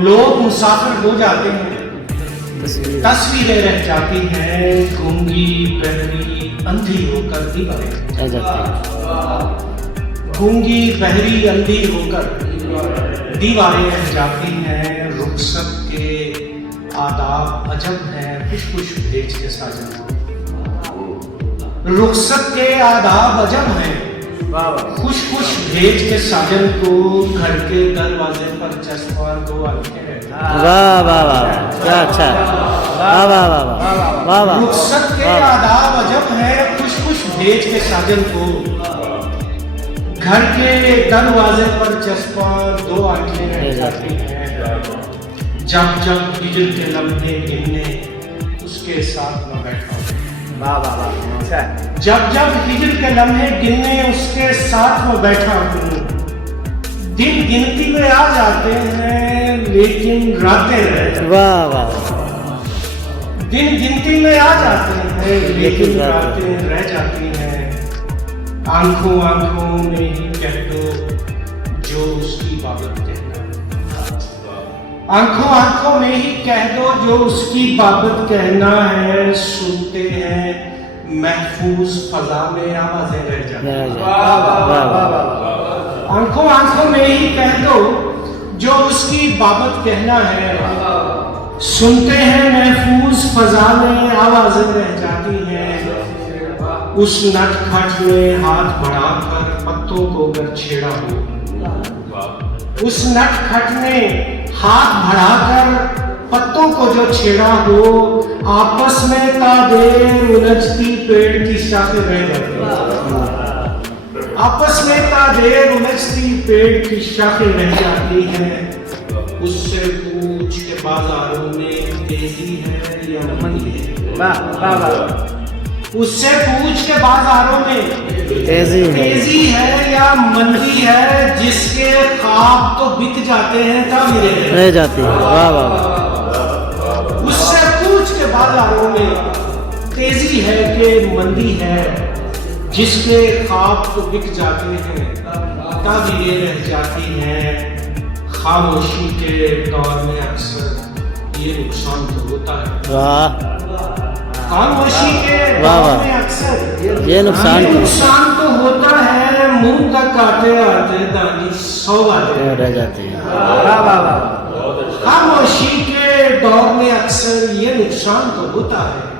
लोग मुसाफिर हो जाते हैं, तस्वीरें रह जाती हैं, गूंगी बहरी अंधी होकर दीवारें रह जाती है। गूंगी बहरी अंधी होकर दीवारें रह जाती हैं। रुखसत के आदाब अजब हैं, खुश भेज के साजन। रुखसत के आदाब अजब हैं, खुश भेज के साजन को। घर के दरवाजे पर चश्मा दो आंखें हैं। वाह वाह वाह, क्या अच्छा, वाह वाह वाह वाह वाह वाह। रुखसत के आदाब अजब है, खुश भेज के साजन को। घर के दरवाजे पर चश्मा दो आंखें रह जाती हैं। जब जब हिजर के लम्हे गिनने उसके साथ में बैठा हूँ। वाह वाह वाह, अच्छा। जब जब हिजर के लम्हे गिनने उसके साथ में बैठा हूँ। दिन गिनती में आ जाते हैं लेकिन रातें रह जाती हैं। वाह वाह, दिन गिनती में आ जाते हैं लेकिन रातें रह जाती हैं। आंखों आंखों में ही कह दो जो उसकी बाबत कहना है। आंखों आंखों में ही कह दो जो उसकी बाबत कहना है। सुनते हैं महफूज फजा में आवाजें रह जाती हैं। वाह वाह वाह। आंखों आंखों में ही कह दो जो उसकी बाबत कहना है। सुनते हैं महफूज फजा में आवाजें रह जाती हैं। उस नटखट में हाथ बढ़ाकर पत्तों को अगर छेड़ा हो। उस नटखट ने हाथ बढ़ाकर पत्तों को जो छेड़ा हो। आपस में तादेर उलझती पेड़ की शाखें रह जाती हैं। आपस में तादेर उलझती पेड़ की शाखें रह जाती हैं। उससे पूछ के बाजारों में तेजी है या मंदी है। वाह वाह वाह। उससे पूछ के बाजारों में तेजी है या मंदी है। जिसके ख्वाब तो बिक जाते हैं ताबीरें रह जाती है। वाह वाह वाह। उससे पूछ के बाजारों में तेजी है कि मंदी है। जिसके ख्वाब तो बिक जाते हैं ताबीरें रह जाती हैं। खामोशी के दौर में अक्सर ये नुकसान तो होता है। वाह, खामोशी के वाह, दौर वाह। में अक्सर ये नुकसान तो होता है। मुंह तक आते आते दानी 100 बातें रह जाती है। वाह वाह वाह। खामोशी के दौर में अक्सर ये नुकसान तो होता है।